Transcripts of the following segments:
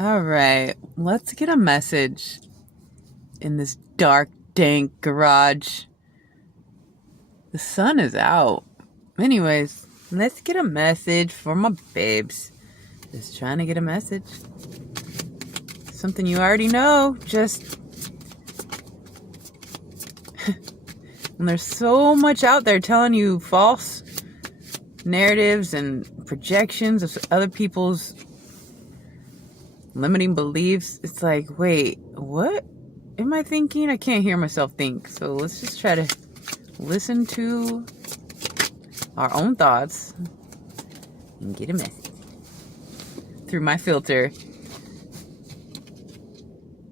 All right, let's get a message in this dark, dank garage. The sun is out. Anyways, let's get a message for my babes. Just trying to get a message. Something you already know, just when there's so much out there telling you false narratives and projections of other people's limiting beliefs, it's like, wait, what am I thinking? I can't hear myself think. So let's just try to listen to our own thoughts and get a message through my filter.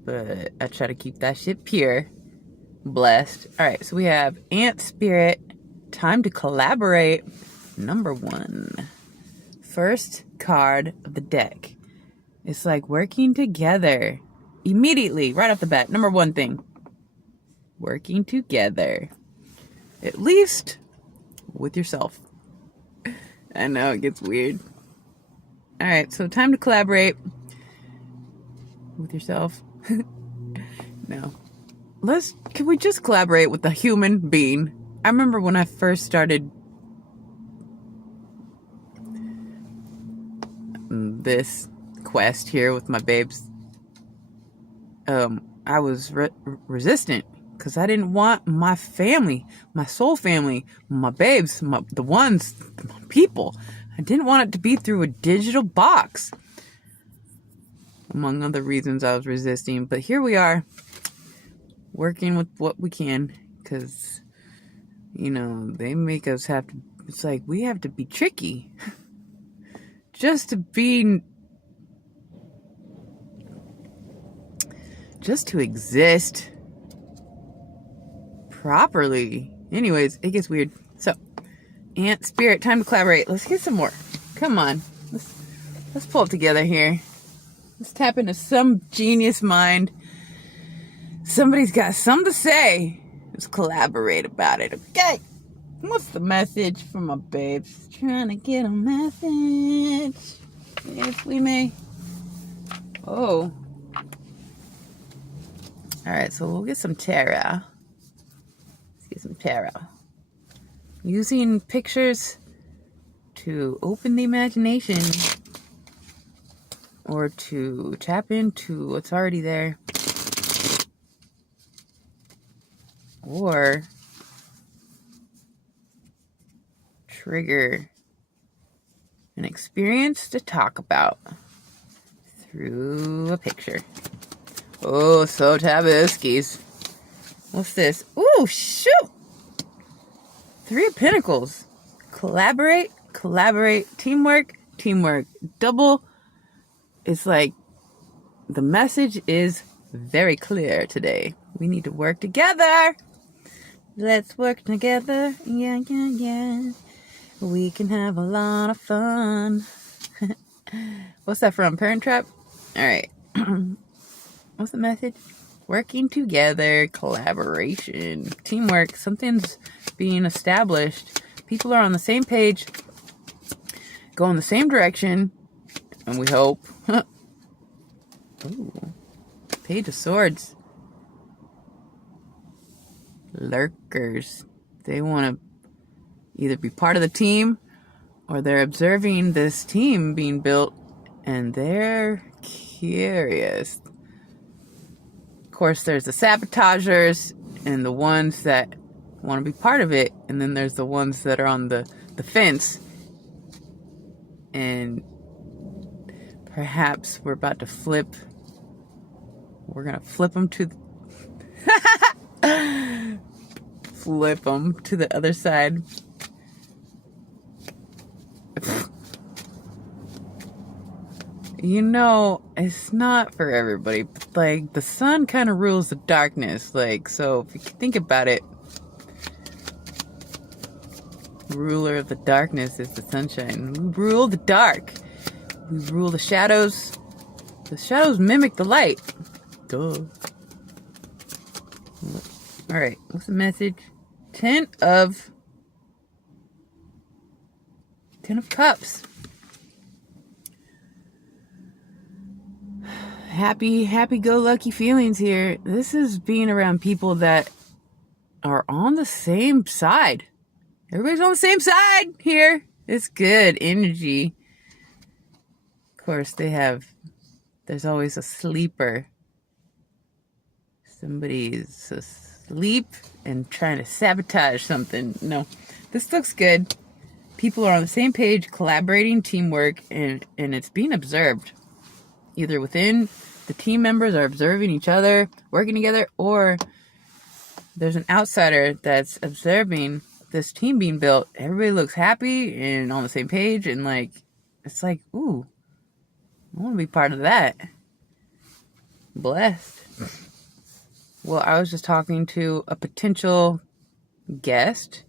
But I try to keep that shit pure. Blessed. All right, so we have Ant Spirit. Time to collaborate. Number 1. First card of the deck. It's like working together. Immediately, right off the bat. Number 1 thing. Working together. At least with yourself. I know, it gets weird. All right, so time to collaborate with yourself. No. Can we just collaborate with a human being? I remember when I first started this quest here with my babes, I was resistant because I didn't want my family, my soul family, my babes, my people. I didn't want it to be through a digital box. Among other reasons I was resisting. But here we are, working with what we can, because, they make us have to, it's like we have to be tricky just to exist properly. Anyways, it gets weird. So, Ant Spirit, time to collaborate. Let's get some more. Come on. Let's pull it together here. Let's tap into some genius mind. Somebody's got something to say. Let's collaborate about it, okay? What's the message for my babes? Trying to get a message, if we may. Oh. Alright, so we'll get some tarot. Let's get some tarot. Using pictures to open the imagination or to tap into what's already there, or trigger an experience to talk about through a picture. Oh, so tabuskis. What's this? Ooh, shoot! 3 of Pentacles. Collaborate, teamwork. Double. It's like the message is very clear today. We need to work together. Let's work together. Yeah. We can have a lot of fun. What's that from? Parent Trap? Alright. What's the message? Working together, collaboration, teamwork. Something's being established. People are on the same page, going the same direction, and we hope. Ooh, Page of Swords. Lurkers. They want to either be part of the team, or they're observing this team being built, and they're curious. Of course, there's the sabotagers and the ones that want to be part of it, and then there's the ones that are on the fence, and perhaps we're about to flip. We're gonna flip them to flip them to the other side. It's not for everybody, but like the sun kind of rules the darkness. Like, so if you think about it, ruler of the darkness is the sunshine. We rule the dark. We rule the shadows. The shadows mimic the light. Duh. Alright, what's the message? 10 of Cups. happy-go-lucky feelings here. This is being around people that are on the same side. Everybody's on the same side here. It's good energy. Of course, there's always a sleeper. Somebody's asleep and trying to sabotage something. No, this looks good. People are on the same page, collaborating, teamwork, and it's being observed. Either within the team members are observing each other, working together, or there's an outsider that's observing this team being built. Everybody looks happy and on the same page, and it's like, ooh, I want to be part of that. Blessed. Well, I was just talking to a potential guest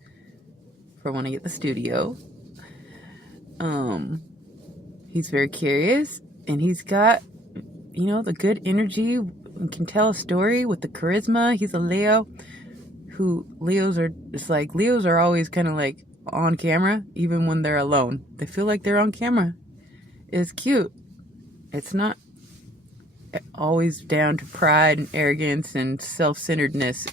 for when I get the studio. He's very curious, and he's got, the good energy, and can tell a story with the charisma. He's a Leo. Leos are always kind of like on camera, even when they're alone. They feel like they're on camera. It's cute. It's not always down to pride and arrogance and self-centeredness.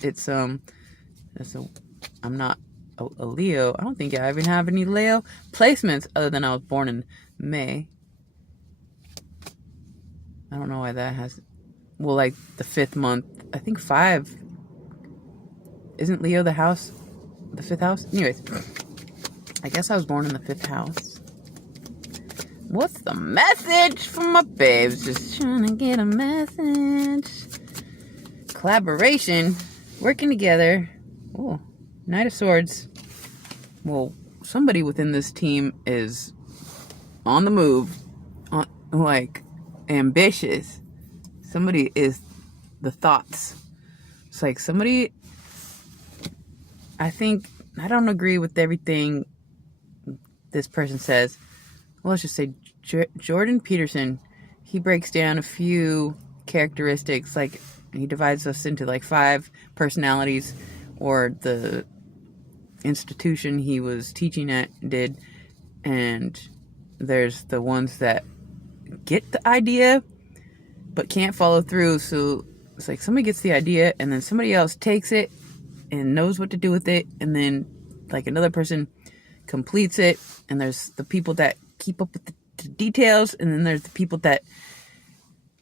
I'm not a Leo. I don't think I even have any Leo placements other than I was born in May. I don't know why that has... Well, like the 5th month. I think 5. Isn't Leo the 5th house? Anyways, I guess I was born in the 5th house. What's the message from my babes? Just trying to get a message. Collaboration. Working together. Oh, Knight of Swords. Well, somebody within this team is on the move. Ambitious. Somebody is the thoughts. It's like somebody... I don't agree with everything this person says. Well, let's just say Jordan Peterson, he breaks down a few characteristics, like he divides us into 5 personalities, or the institution he was teaching at did, and there's the ones that get the idea but can't follow through. So it's like somebody gets the idea and then somebody else takes it and knows what to do with it, and then another person completes it, and there's the people that keep up with the details, and then there's the people that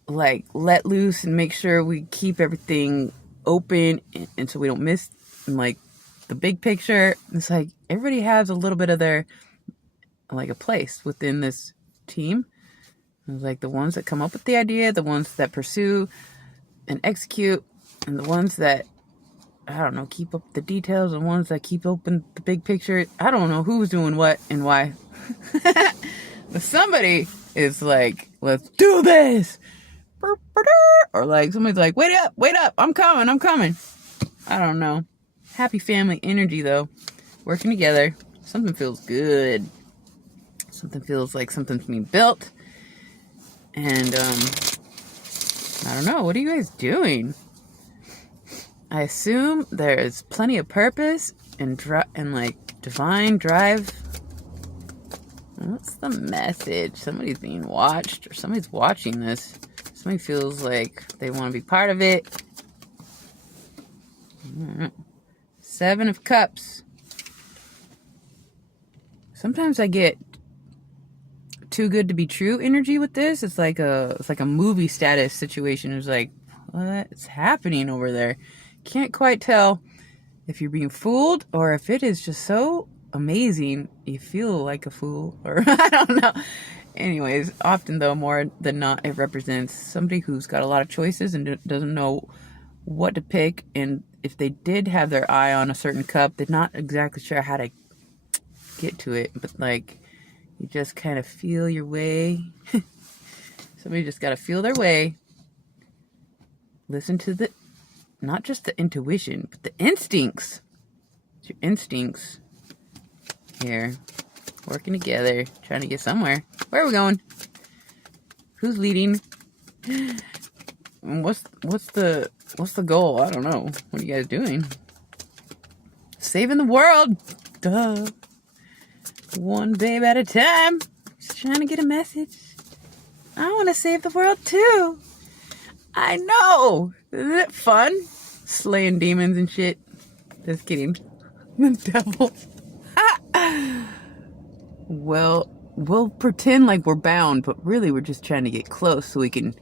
let loose and make sure we keep everything open and so we don't miss the big picture. It's like everybody has a little bit of their a place within this team. It's the ones that come up with the idea, the ones that pursue and execute, and the ones that keep up the details, and ones that keep open the big picture. I don't know who's doing what and why. But somebody is let's do this. Or somebody's wait up, I'm coming. I don't know. Happy family energy though. Working together. Something feels good. Something feels like something's being built. And I don't know, what are you guys doing? I assume there is plenty of purpose and divine drive. What's the message? Somebody's being watched, or somebody's watching this. Somebody feels like they want to be part of it. 7 of Cups. Sometimes I get too good to be true energy with this. It's like a movie status situation. It's like, what's happening over there? Can't quite tell if you're being fooled or if it is just so amazing you feel like a fool, or I don't know. Anyways, often though, more than not, it represents somebody who's got a lot of choices and doesn't know what to pick, and if they did have their eye on a certain cup, they're not exactly sure how to get to it, but you just kind of feel your way. Somebody just got to feel their way. Listen to not just the intuition, but the instincts. It's your instincts here, working together, trying to get somewhere. Where are we going? Who's leading? What's the goal? I don't know. What are you guys doing? Saving the world. Duh. One babe at a time. Just trying to get a message. I want to save the world too. I know. Isn't it fun? Slaying demons and shit. Just kidding. The devil. Well, we'll pretend like we're bound, but really we're just trying to get close so we can...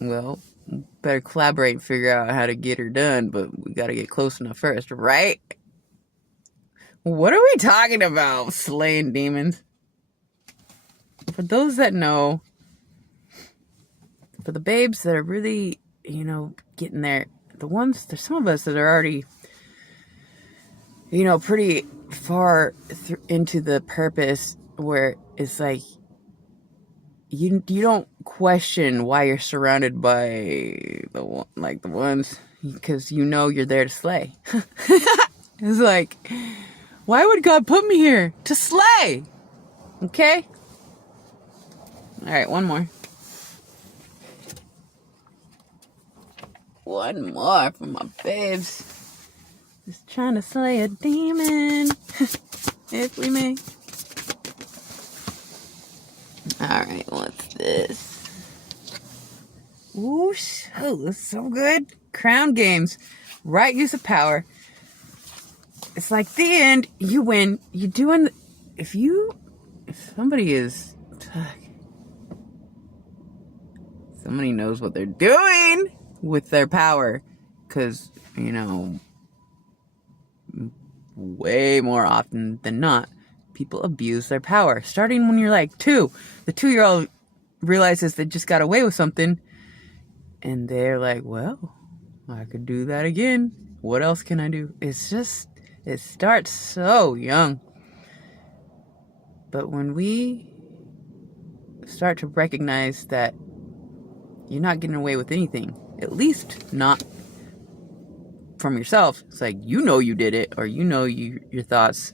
Well, better collaborate and figure out how to get her done, but we gotta get close enough first, right? What are we talking about? Slaying demons? For those that know, for the babes that are really, getting there, there's some of us that are already, pretty far into the purpose where it's like, you don't question why you're surrounded by the ones, because you're there to slay. It's like, why would God put me here? To slay! Okay? Alright, one more. One more for my babes. Just trying to slay a demon. If we may. Alright, what's this? Ooh, that's so good. Crown games. Right use of power. It's like the end, you win. You're doing... If somebody is... Somebody knows what they're doing with their power. Because, way more often than not, people abuse their power. Starting when you're like 2. The 2-year-old realizes they just got away with something. And they're like, well, I could do that again. What else can I do? It starts so young. But when we start to recognize that you're not getting away with anything, at least not from yourself. It's like, you did it, or your thoughts.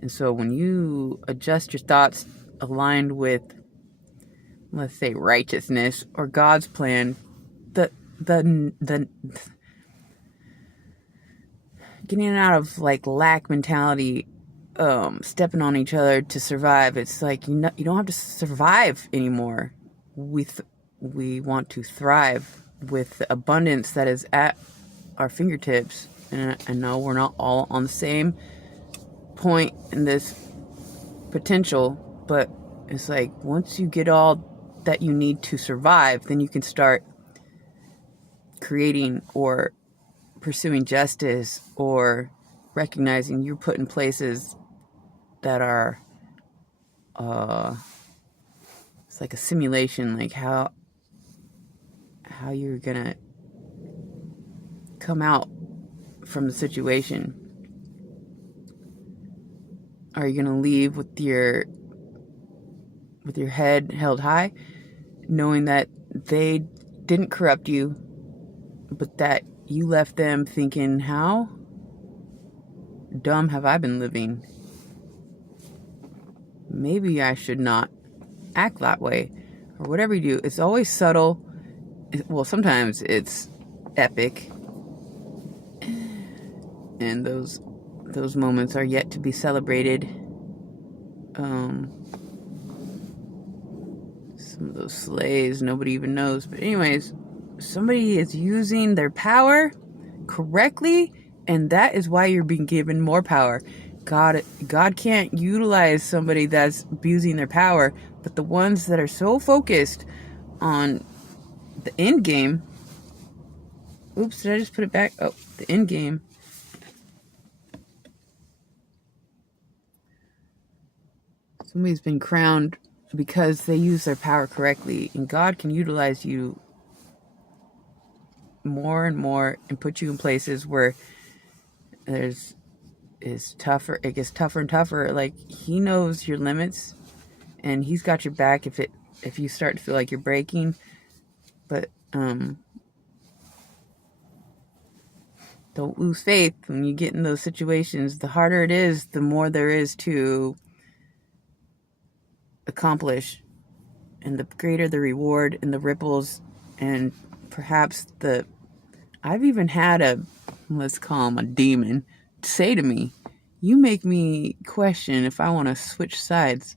And so when you adjust your thoughts aligned with, let's say, righteousness or God's plan, the getting out of like lack mentality, stepping on each other to survive. It's like you don't have to survive anymore. We want to thrive with the abundance that is at our fingertips. And I know we're not all on the same point in this potential, but it's like once you get all that you need to survive, then you can start creating or pursuing justice or recognizing you're put in places that are it's like a simulation, like how you're gonna come out from the situation. Are you gonna leave with your head held high, knowing that they didn't corrupt you, but that you left them thinking, how dumb have I been living? Maybe I should not act that way, or whatever you do. It's always subtle. Well, sometimes it's epic, and those moments are yet to be celebrated. Some of those slays nobody even knows, but anyways, somebody is using their power correctly, and that is why you're being given more power. God can't utilize somebody that's abusing their power, but the ones that are so focused on the end game. Oops, did I just put it back? Oh, the end game. Somebody's been crowned because they use their power correctly, and God can utilize you more and more and put you in places where it gets tougher and tougher. Like, he knows your limits, and he's got your back if you start to feel like you're breaking. But don't lose faith when you get in those situations. The harder it is, the more there is to accomplish, and the greater the reward and the ripples, and perhaps I've even had let's call him a demon, say to me, you make me question if I want to switch sides.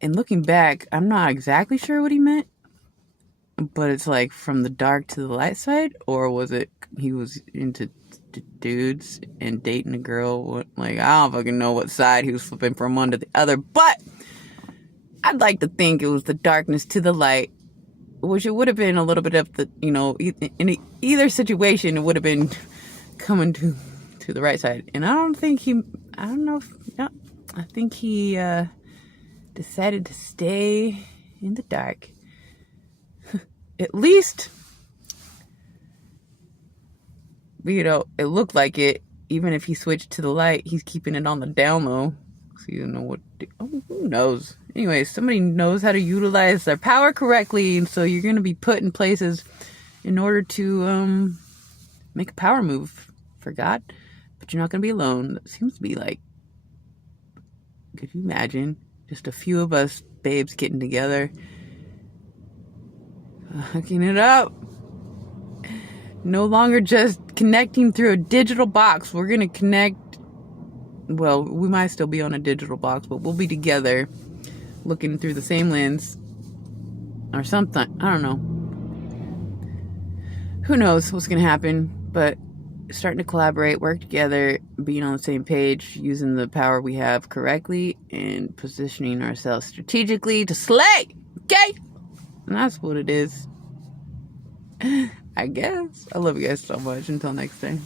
And looking back, I'm not exactly sure what he meant, but it's like from the dark to the light side, or was it he was into dudes and dating a girl? Like, I don't fucking know what side he was flipping from one to the other, but I'd like to think it was the darkness to the light, which it would have been a little bit of the, in either situation, it would have been coming to the right side. And I don't know if, no, I think he decided to stay in the dark. At least, it looked like it. Even if he switched to the light, he's keeping it on the down low. So you don't know what, who knows? Anyway, somebody knows how to utilize their power correctly, and so you're going to be put in places in order to make a power move for God. But you're not going to be alone. That seems to be like, could you imagine just a few of us babes getting together, hooking it up? No longer just connecting through a digital box. We're going to connect. Well, we might still be on a digital box, but we'll be together looking through the same lens or something. I don't know. Who knows what's going to happen, but starting to collaborate, work together, being on the same page, using the power we have correctly, and positioning ourselves strategically to slay. Okay? And that's what it is. I guess. I love you guys so much. Until next time.